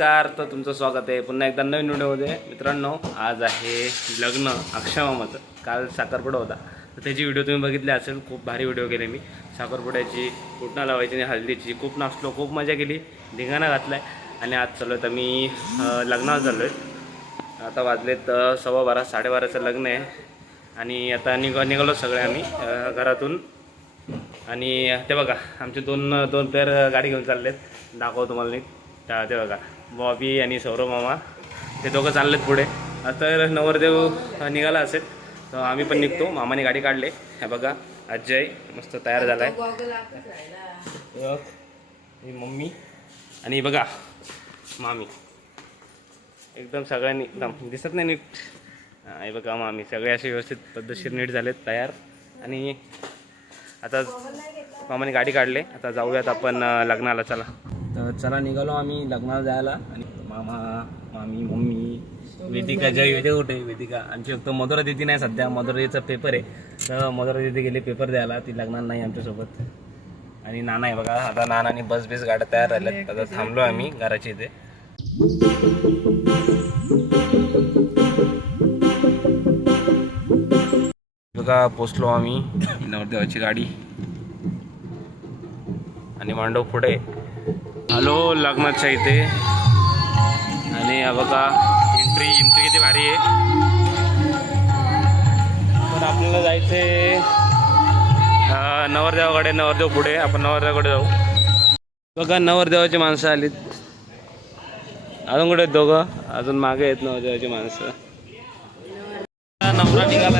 नमस्कार तर तुमचं स्वागत आहे. पुन्हा एकदा नवीन व्हिडिओमध्ये. मित्रांनो आज आहे लग्न अक्षमामाचं काल साखरपुडा होता. तर त्याची व्हिडिओ तुम्ही बघितली असेल. खूप भारी व्हिडिओ केले मी. साखरपुड्याची कुटणा लावायची आणि हळदीची. खूप नाचलो खूप मजा केली. धिंगाणा घातला आहे आणि आज चाललो आहे तर मी लग्नावर चाललो आहे आता वाजलेत सव्वा बारा साडेबाराचं लग्न आहे. आणि आता निघ निघालो सगळे आम्ही घरातून. आणि ते बघा आमचे दोन दोन पेअर गाडी घेऊन चाललेत. दाखव तुम्हाला नीट. ते बघा. बॉबी आणि सौरव मामा ते दोघं चाललेत पुढे. तर नवरदेव निघाला असेल तर आम्ही पण निघतो. मामाने गाडी काढले. हे बघा अजय मस्त तयार झाला आहे मम्मी आणि बघा मामी. एकदम सगळ्यांनी एकदम दिसत नाही नीट. हे बघा मामी. सगळे असे व्यवस्थित पद्धतशीर नीट झालेत तयार. आणि आता मामाने गाडी काढले. आता जाऊयात आपण लग्नाला. चला. तर चला निघालो आम्ही लग्नाला जायला. आणि मामा मामी मम्मी वेदिका जय वेदिका कुठे? वेदिका. आमची फक्त मधुरा दिदी नाही सध्या. मधुरा दिदीचा पेपर आहे. तर मधुरा दिदी गेली पेपर द्यायला. ती लग्नाला नाही आमच्यासोबत. आणि नाना आहे बघा. आता नानानी बस बीस गाड्या तयार राहिल्यात आता थांबलो आम्ही घराच्या इथे. बघा पोचलो आम्ही. नवरदेवाची गाडी. आणि मांडव पुढे. हॅलो लग्नाच्या इथे. आणि हा बघा एंट्री एंट्री किती भारी आहे. पण आपल्याला जायचे नवरदेवाकडे नवरदेव पुढे. आपण नवरदेवाकडे जाऊ. बघा नवरदेवाची माणसं आलीत. अजून कुठे आहेत दोघं? अजून मागे आहेत नवरदेवाची माणसं. नवरा निघाला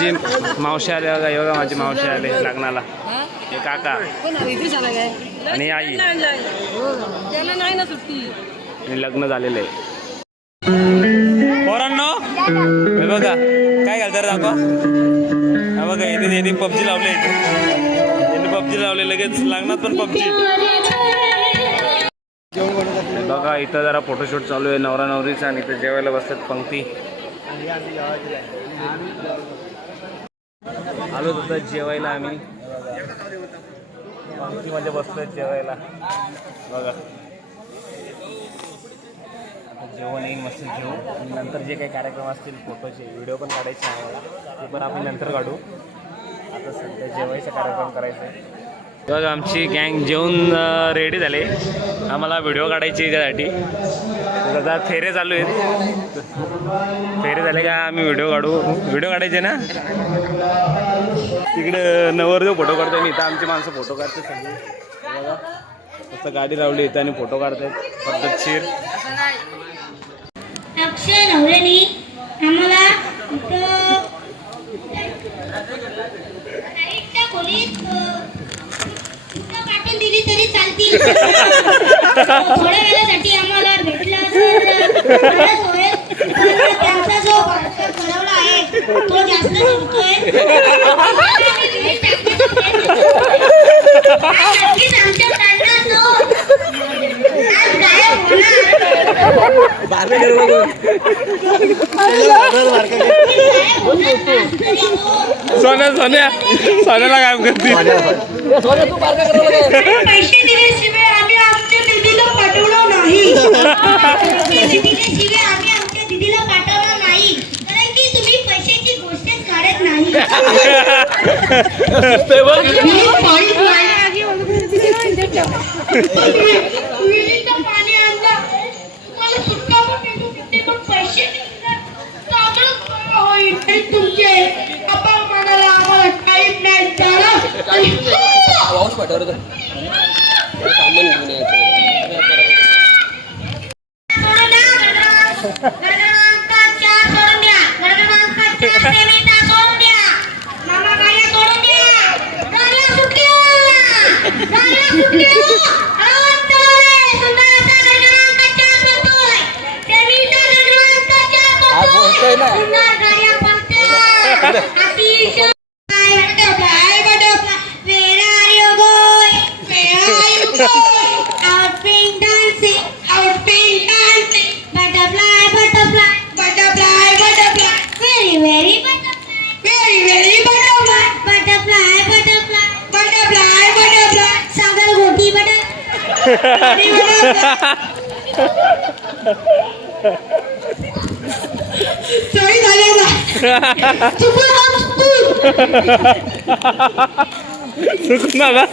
आमची मावशी आले बघा हे बघा माझी मावशी आले? लग्नाला हे काका आणि आई. त्याला नाही ना सुट्टी. आणि लग्न झालेलं आहे. पोरांनो हे बघा काय घालतात दाखवा. हा बघा यांनी यांनी पबजी लावले यांनी पबजी लावले लगेच लग्नात पण पबजी बघा इथं जरा फोटोशूट चालू आहे नवरा नवरीचा आणि इथं जेवायला बसतात पंक्ती. आलो होतो जेवायला आम्ही. पंक्तीमध्ये बसलोय जेवायला. बघा. जेवण येईल मस्त जेवू. आणि नंतर जे काही कार्यक्रम असतील फोटोचे व्हिडिओ पण काढायचे आम्हाला. ते पण आपण नंतर काढू. आता सध्या जेवायचा कार्यक्रम करायचा आहे. बघा आमची गँग जेवून रेडी झाले. आम्हाला व्हिडिओ काढायची त्यासाठी. तर आता फेरे चालू आहेत. फेरे झाले का? आम्ही व्हिडिओ काढू. व्हिडिओ काढायचे ना? तिकडे नवरदेव फोटो काढतोय मी इथं आमची माणसं फोटो काढते सगळे. तसं गाडी लावली इथं आणि फोटो काढतात पद्धतशीर अक्षय नवऱ्याने आम्हाला इथं तरी चालतील थोड्या वेळासाठी आम्हाला भेटलं तर बरंच होईल. पण त्यांचा जो ठरवला आहे तो जास्त निघतोय नक्कीच आमच्या प्रांतात तो आज गायब होणार सोन्या सोन्या सोन्याला काम करते पैसे दिल्याशिवाय आम्ही आमच्या दीदीला पाठवणार नाही पैसे दिल्याशिवाय आम्ही आमच्या दीदीला पाठवणार नाही कारण की तुम्ही पैशाची गोष्टच काढत नाही पाणी विहिरीचं पाणी आणलं तुम्हाला सुटका पण येतो तिथे पण पैसे देतात. चांगलंच होईल ते तुमचे आपण म्हणाला आम्हाला टाईम नाही झाला आणि पाठवलं सामान घेऊन यायचं ना सही झालेला चुकून चुकून आला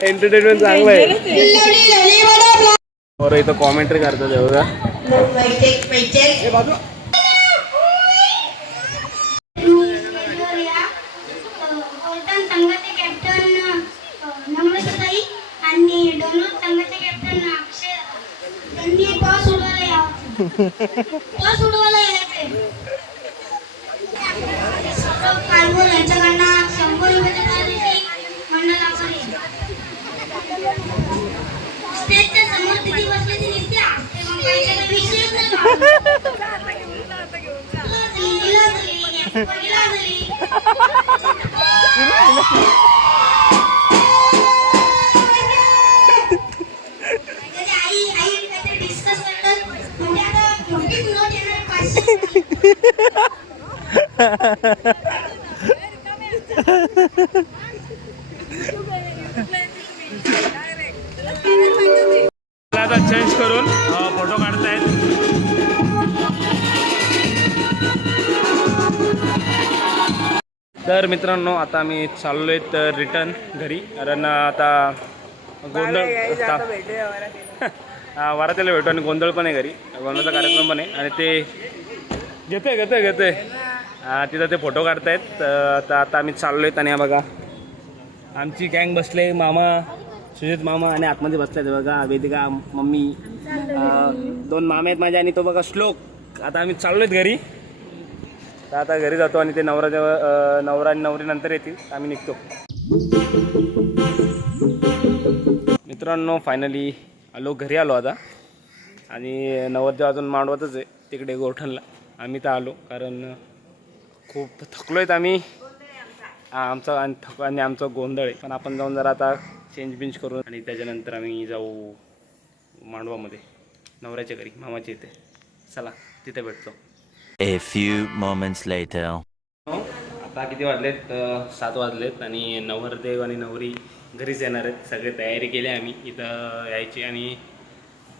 एंटरटेनमेंट चांगलं आहे बरं इथं कॉमेंट्री करतात हे यावं यायचे सौरभ कालभोर यांच्याकडनं शंभर रुपयाच्या स्टेजच्या समोर तिथे बसलेली दिसते? ते मग आता चेंज करून फोटो काढतायत. तर मित्रांनो आता आम्ही चाललोय तर रिटर्न घरी. कारण आता गोंधळ हा, वरातीला. भेटू आणि गोंधळ पण आहे घरी. गोंधळाचा कार्यक्रम पण आहे. आणि ते घेते घेते घेते तिथं ते फोटो काढतायत. तर आता आम्ही आम्ही आहेत आणि हा बघा. आमची गँग बसले मामा सुजित मामा आणि आतमध्ये बसतात बघा. वेदिका मम्मी दोन मामे आहेत माझे आणि तो बघा श्लोक. आता आम्ही चाललो आहेत घरी. तर आता घरी जातो आणि ते नवरा जेव्हा नवरा आणि नवरी नंतर येतील आम्ही निघतो. मित्रांनो फायनली आलो घरी आलो आता. आणि नवरदेव अजून मांडवतच आहे तिकडे गोठणला. आम्ही तर आलो कारण खूप थकलो आहेत आम्ही. आमचा आणि थक आणि आमचा गोंधळ आहे. पण आपण जाऊन जरा आता चेंज बिंज करून आणि त्याच्यानंतर आम्ही जाऊ मांडवामध्ये नवऱ्याच्या घरी मामाच्या इथे. चला तिथे भेटतो. A few moments later. आता किती वाजलेत? सात वाजलेत आणि नवरदेव आणि नवरी घरीच येणार आहेत. सगळे तयारी केली आम्ही. इथं यायची आणि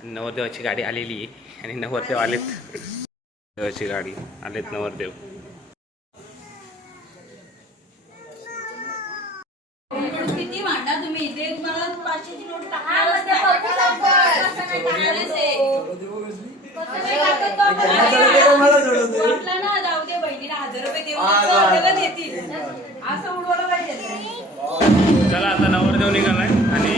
नवरदेवाची गाडी आलेली आहे. आणि नवरदेव आलेत. देवाची गाडी आलेत नवरदेव किती भांडा तुम्ही इथे मला पाचशेची नोट टाकणारच नाही. असं नाही टाकणारच आहे. वाटलं ना जाऊ दे बहिणीला हजार रुपये देऊन सगळं देतील असं उडवलं पाहिजे. चला आता नवरदेव निघालाय आणि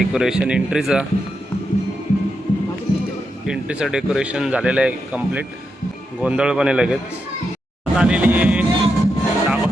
डेकोरेशन एंट्रीचा एंट्रीचं डेकोरेशन झालेलं आहे कंप्लीट गोंधळ पण आहे लगेच आलेली आहे डाबा.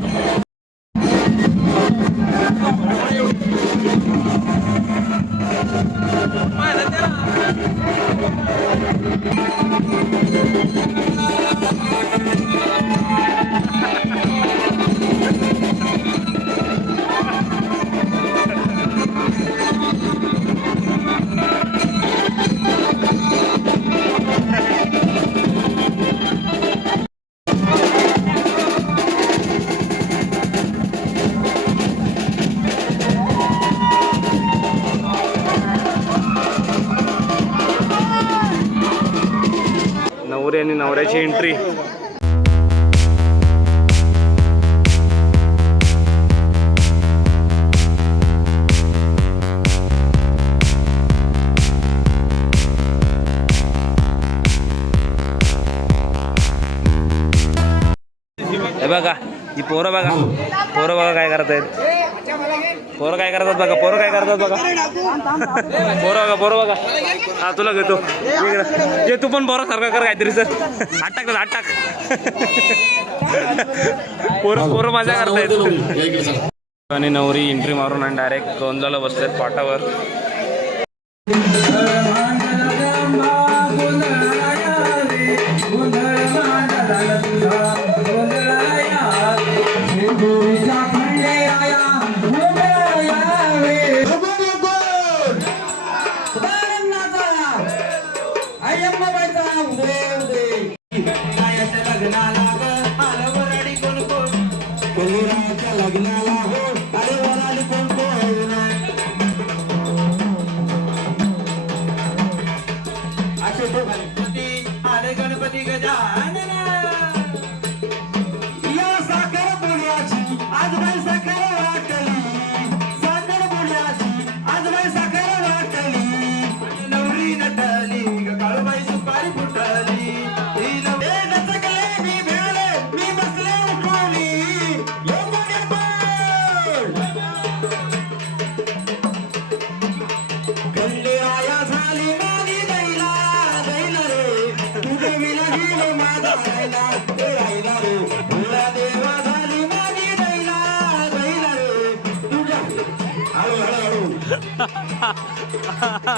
नवरी आणि नवऱ्याची एंट्री हे बघा ही पोरं बघा पोरं बघा काय करतायत पोरं काय करतात बघा पोरं काय करतात बघा. पोरं बघा पोरं बघा. हा तुला घेतो. ये तू पण पोरं सारखा कर काहीतरी सर. हात टाक हात टाक. पोरं पोरं मजा करतायत. आणि नवरी एंट्री मारून आणि डायरेक्ट गोंधळाला बसतात पाटावर.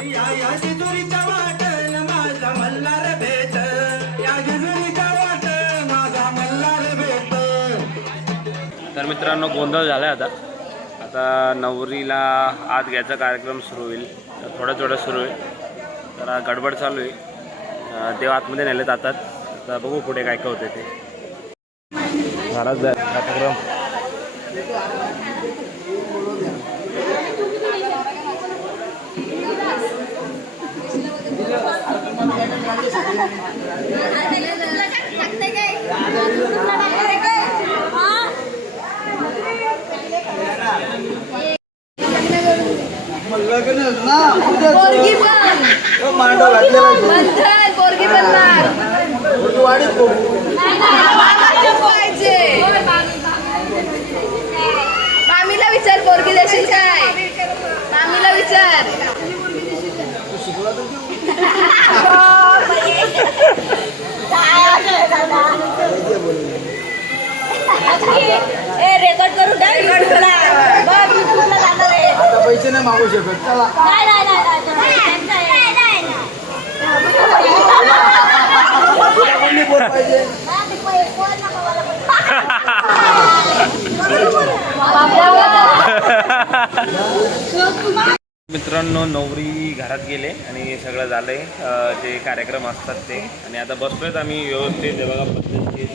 या या जेजुरीच्या वाटण माझा मल्हार भेट या जेजुरीच्या वाटण माझा मल्हार भेट तर मित्रांनो गोंधळ झालाय आता. आता नवरीला आत घ्यायचा कार्यक्रम सुरू होईल. तर थोडा सुरू होईल. तर गडबड चालू आहे देव आतमध्ये नेले जातात. आता बघू पुढे काय काय होते ते. झालाच जा- कार्यक्रम पोरगी पण. म्हणतात, पोरगी बनणार. पाहिजे मामीला विचार पोरगी देशील काय? मामीला विचार. रेकॉर्ड करू द्या युट्यूबला बघ युट्यूबला जाणार आहे पैसे नाही मागू शकत चला नाही नाही नाही नाही, मित्रांनो नवरी घरात गेले आणि सगळं झालंय. आहे जे कार्यक्रम असतात ते. आणि आता बसलोयत आम्ही व्यवस्थित. हे बघा पद्धतशीर.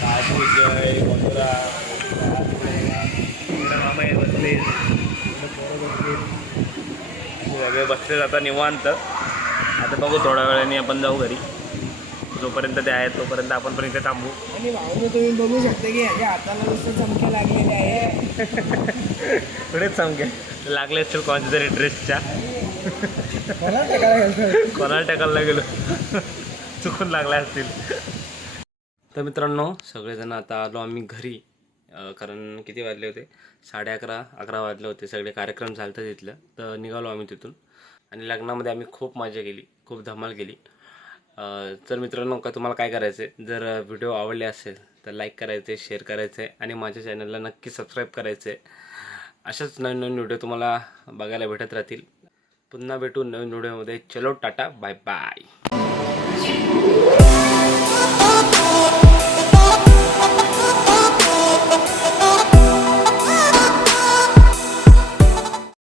सासू जय मामा बसले बसले. सगळे बसले आता निवांत. आता बघू थोड्या वेळाने आपण जाऊ घरी. जोपर्यंत ते आहेत तोपर्यंत आपण पण इथे थांबू. आणि भाऊने तुम्ही बघू शकता की याच्या हाताला नुसतं चमके आहे. सांगे लागले असतील कोणाच्या तरी ड्रेसच्या. कोणाला टाकायला गेलो? चुकून लागल्या असतील. तर मित्रांनो सगळेजण आता आलो आम्ही घरी. कारण किती वाजले होते? साडे अकरा अकरा वाजले होते. सगळे कार्यक्रम चालतं तिथलं. तर निघालो आम्ही तिथून. आणि लग्नामध्ये आम्ही खूप मजा केली. खूप धमाल केली. तर मित्रांनो का तुम्हाला काय करायचं आहे जर व्हिडिओ आवडले असेल तर लाईक करायचे शेअर करायचे आणि माझ्या चॅनलला नक्की सबस्क्राईब करायचे अशाच नवीन नवीन व्हिडिओ तुम्हाला बघायला भेटत राहतील. पुन्हा भेटू नवीन व्हिडिओमध्ये चलो टाटा बाय बाय